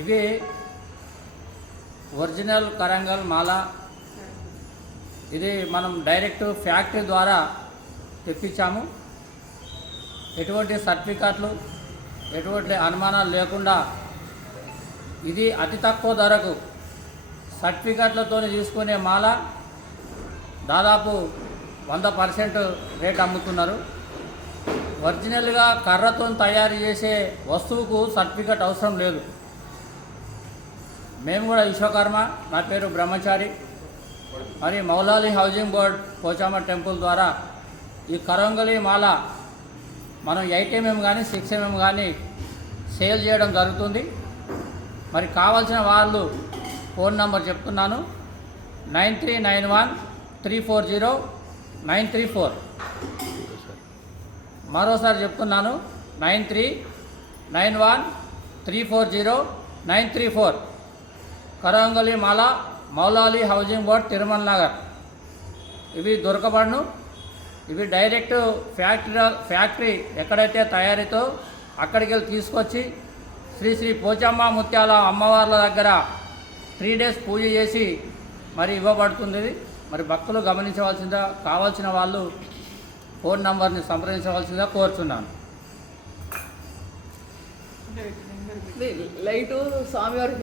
ఇవి ఒరిజినల్ కరంగల్ మాల. ఇది మనం డైరెక్ట్ ఫ్యాక్టరీ ద్వారా తెప్పించాము. ఎటువంటి సర్టిఫికెట్లు, ఎటువంటి అనుమానాలు లేకుండా ఇది అతి తక్కువ ధరకు సర్టిఫికెట్లతో తీసుకునే మాల. దాదాపు 100% రేట్ అమ్ముతున్నారు. ఒరిజినల్గా కర్రతో తయారు చేసే వస్తువుకు సర్టిఫికెట్ అవసరం లేదు. మేము కూడా విశ్వకర్మ, నా పేరు బ్రహ్మచారి. మరి మౌలాలి హౌసింగ్ బోర్డ్ పోచామ టెంపుల్ ద్వారా ఈ కరంగలి మాల మనం 8 mm కానీ 6 mm కానీ సేల్ చేయడం జరుగుతుంది. మరి కావాల్సిన వాళ్ళు ఫోన్ నంబర్ చెప్తున్నాను, 9391340934. మరోసారి చెప్తున్నాను, 9391340934. కరంగలి మాల, మౌలాలి హౌసింగ్ బోర్డ్, తిరుమల నగర్. ఇవి దొరకబడును. ఇవి డైరెక్ట్ ఫ్యాక్టరీ ఎక్కడైతే తయారీతో అక్కడికి వెళ్ళి తీసుకొచ్చి శ్రీ శ్రీ పోచమ్మ ముత్యాల అమ్మవార్ల దగ్గర 3 days పూజ చేసి మరి ఇవ్వబడుతుంది. మరి భక్తులు గమనించవలసిందా, కావాల్సిన వాళ్ళు ఫోన్ నంబర్ని సంప్రదించవలసిందిగా కోరుచున్నాను. లైటు స్వామివారికి